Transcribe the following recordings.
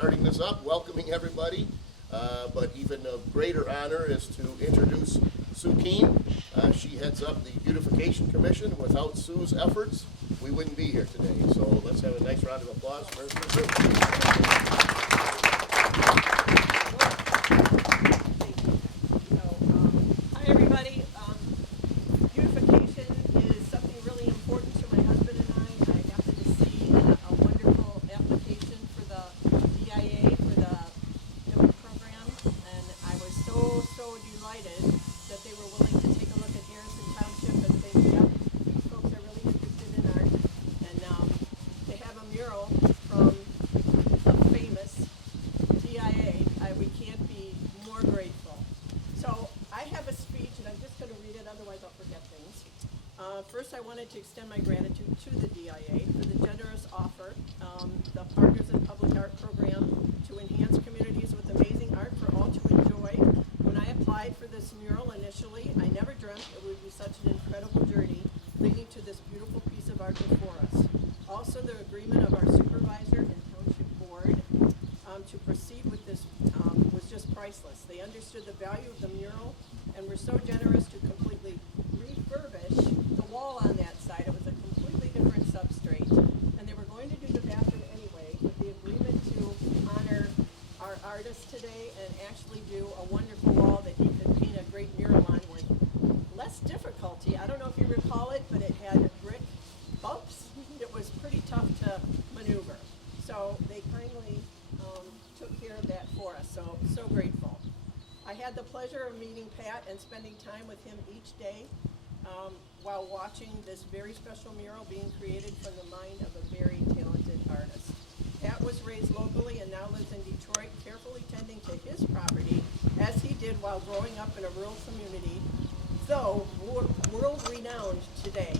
starting this up, welcoming everybody. But even of greater honor is to introduce Sue Keene. She heads up the Beautification Commission. Without Sue's efforts, we wouldn't be here today. So let's have a nice round of applause for Sue. Hi everybody. Beautification is something really important to my husband and I. I happened to see a wonderful application for the DIA for the program, and I was so delighted that they were willing to take a look at Harrison Township and say, yep, these folks are really interested in art, and they have a mural from a famous DIA. We can't be more grateful. So I have a speech, and I'm just going to read it, otherwise I'll forget things. First, I wanted to extend my gratitude to the DIA for the generous offer, the Partners in Public Art program, to enhance communities with amazing art for all to enjoy. When I applied for this mural initially, I never dreamt it would be such an incredible journey leading to this beautiful piece of art before us. Also, the agreement of our supervisor and township board to proceed with this was just priceless. They understood the value of the mural and were so generous to completely refurbish the wall on that side. It was a completely different substrate, and they were going to do the bathroom anyway, with the agreement to honor our artist today and actually do a wonderful wall that he could paint a great mural on with less difficulty. I don't know if you recall it, but it had brick bumps. It was pretty tough to maneuver. So they kindly took care of that for us, so grateful. I had the pleasure of meeting Pat and spending time with him each day while watching this very special mural being created from the mind of a very talented artist. Pat was raised locally and now lives in Detroit, carefully tending to his property as he did while growing up in a rural community, though world-renowned today.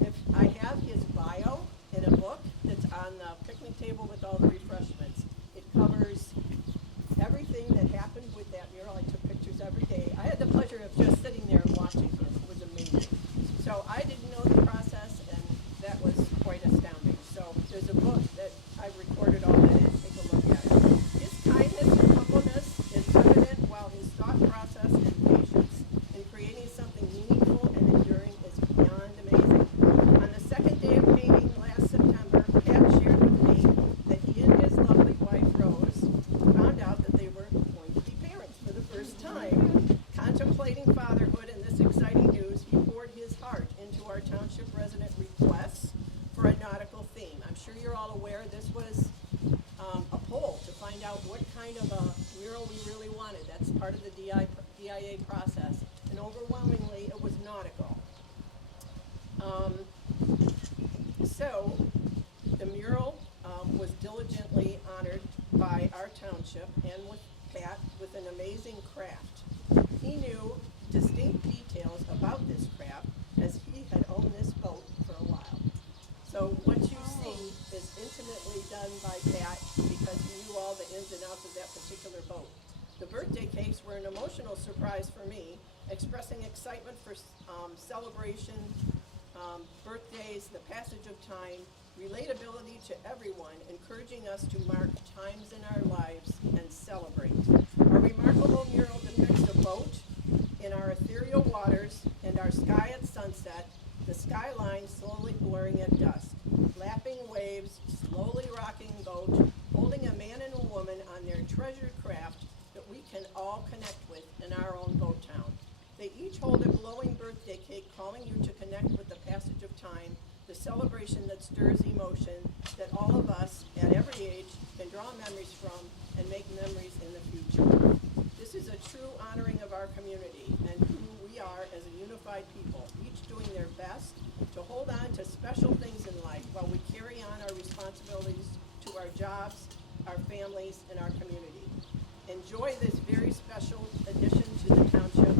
If I have his bio in a book that's on the picnic table with all the refreshments. It covers everything that happened with that mural. I took pictures every day. I had the pleasure of just sitting there and watching him. It was amazing. So I didn't know the process, and that was quite astounding. So there's a book that I've recorded all that in. Take a look at it. His kindness and humbleness is evident, while his thought process and patience in creating something meaningful and enduring is beyond amazing. On the second day of painting last September, Pat shared with me that he and his lovely wife, Rose, found out that they were going to be parents for the first time. Contemplating fatherhood and this exciting news, he poured his heart into our township resident requests for a nautical theme. I'm sure you're all aware this was a poll to find out what kind of a mural we really wanted. That's part of the DIA process. And overwhelmingly, it was nautical. So the mural was diligently honored by our township and with Pat with an amazing craft. He knew distinct details about this craft as he had owned this boat for a while. So what you see is intimately done by Pat because he knew all the ins and outs of that particular boat. The birthday cakes were an emotional surprise for me, expressing excitement for celebration, birthdays, the passage of time, relatability to everyone, encouraging us to mark times in our lives and celebrate. Our remarkable mural depicts a boat in our ethereal waters and our sky at sunset, the skyline slowly blurring at dusk. Lapping waves, slowly rocking boat, holding a man and a woman on their treasured craft that we can all connect with in our own boat town. They each hold a glowing birthday cake calling you to connect with the passage of time, the celebration that stirs emotion that all of us at every age can draw memories from and make memories in the future. This is a true honoring of our community and who we are as a unified people, each doing their best to hold on to special things in life while we carry on our responsibilities to our jobs, our families, and our community. Enjoy this very special addition to the township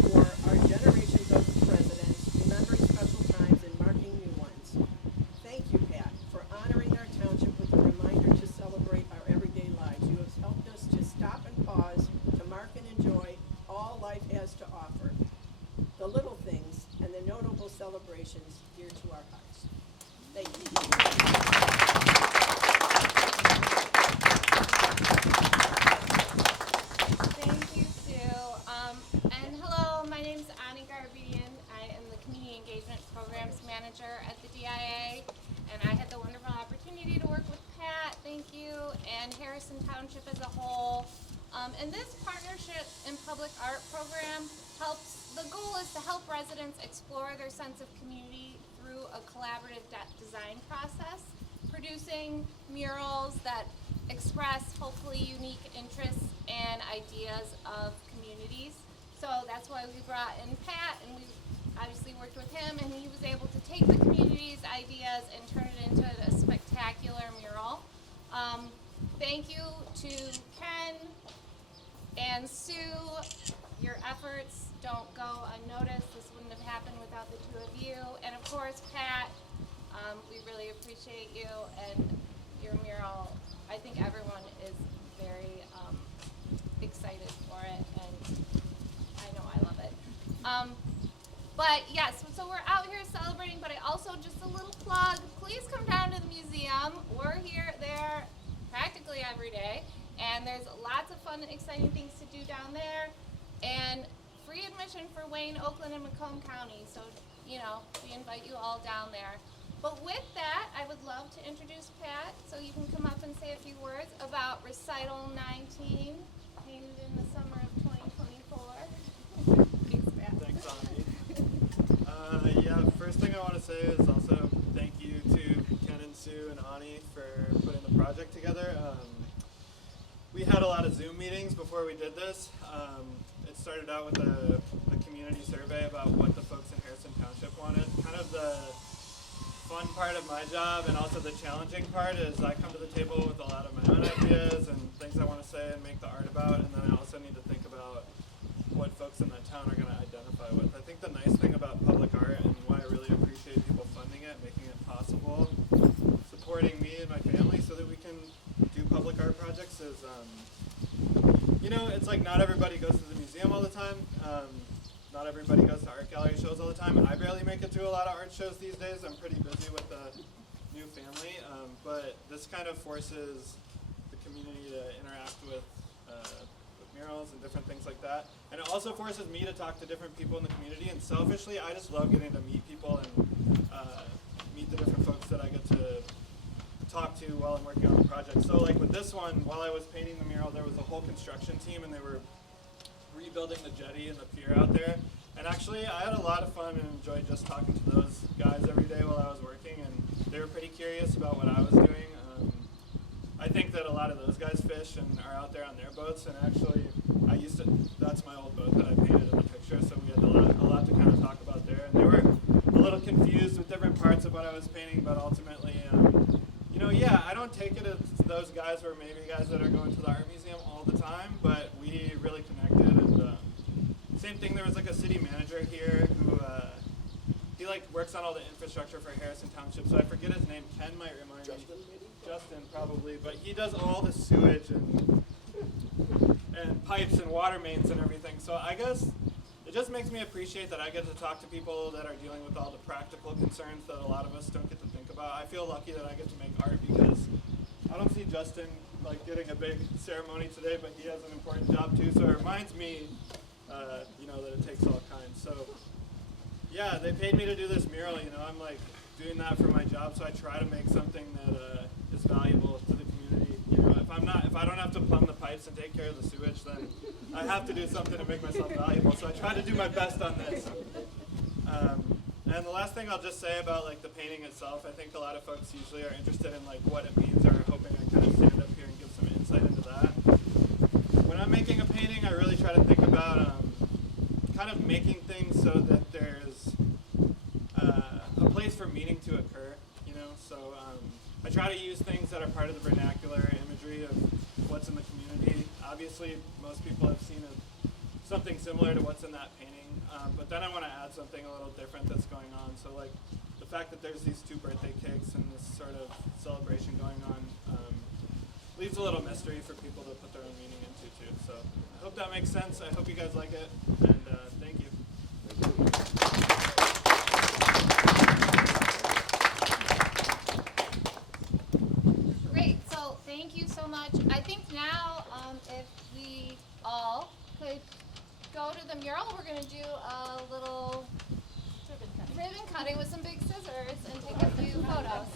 for our generations of residents, remembering special times and marking new ones. Thank you, Pat, for honoring our township with a reminder to celebrate our everyday lives. You have helped us to stop and pause, to mark and enjoy all life has to offer. The little things and the notable celebrations dear to our hearts. Thank you. Township as a whole. And this partnership in public art program the goal is to help residents explore their sense of community through a collaborative design process, producing murals that express hopefully unique interests and ideas of communities. So that's why we brought in Pat, and we obviously worked with him, and he was able to take the community's ideas and turn it into a spectacular mural. Thank you to Ken and Sue. Your efforts don't go unnoticed. This wouldn't have happened without the two of you. And of course, Pat, we really appreciate you and your mural. I think everyone is very excited for it, and I know I love it. But yes, so we're out here celebrating, but I also, just a little plug, please come down to the museum. We're there practically every day, and there's lots of fun and exciting things to do down there, and free admission for Wayne, Oakland, and Macomb County, so, we invite you all down there. But with that, I would love to introduce Pat, so you can come up and say a few words about Recital 19, painted in the summer of 2024. Thanks, Pat. Thanks, Ani. First thing I want to say is also thank you to Ken and Sue and Ani for putting the project together. We had a lot of Zoom meetings before we did this. It started out with a community survey about what the folks in Harrison Township wanted. Kind of the fun part of my job and also the challenging part is I come to the table with a lot of my own ideas and things I want to say and make the art about, and then I also need to think about what folks in that town are going to identify with. I think the nice thing about public art and why I really appreciate people funding it, making it possible, supporting me and my family so that we can do public art projects is, it's like not everybody goes to the museum all the time. Not everybody goes to art gallery shows all the time. I barely make it to a lot of art shows these days. I'm pretty busy with the new family, but this kind of forces the community to interact with murals and different things like that. And it also forces me to talk to different people in the community, and selfishly, I just love getting to meet people and meet the different folks that I get to talk to while I'm working on the project. So like with this one, while I was painting the mural, there was a whole construction team, and they were rebuilding the jetty and the pier out there. And actually, I had a lot of fun and enjoyed just talking to those guys every day while I was working, and they were pretty curious about what I was doing. I think that a lot of those guys fish and are out there on their boats, and actually, that's my old boat that I painted in the picture, so we had a lot to kind of talk about there. And they were a little confused with different parts of what I was painting, but ultimately, I don't take it as those guys were maybe guys that are going to the art museum all the time, but we really connected. And same thing, there was like a city manager here who he works on all the infrastructure for Harrison Township, so I forget his name. Ken might remind me. Justin probably, but he does all the sewage and pipes and water mains and everything. So I guess it just makes me appreciate that I get to talk to people that are dealing with all the practical concerns that a lot of us don't get to think about. I feel lucky that I get to make art because I don't see Justin getting a big ceremony today, but he has an important job too. So it reminds me, that it takes all kinds. So yeah, they paid me to do this mural. I'm doing that for my job, so I try to make something that is valuable to the community. If I don't have to plumb the pipes and take care of the sewage, then I have to do something to make myself valuable. So I try to do my best on this. And the last thing I'll just say about the painting itself, I think a lot of folks usually are interested in what it means, or hoping I kind of stand up here and give some insight into that. When I'm making a painting, I really try to think about kind of making things so that there's a place for meaning to occur, So I try to use things that are part of the vernacular imagery of what's in the community. Obviously, most people have seen something similar to what's in that painting, but then I want to add something a little different that's going on. So the fact that there's these 2 birthday cakes and this sort of celebration going on leaves a little mystery for people to put their own meaning into too. So I hope that makes sense. I hope you guys like it, and thank you. Great, so thank you so much. I think now, if we all could go to the mural, we're going to do a little ribbon cutting with some big scissors and take a few photos.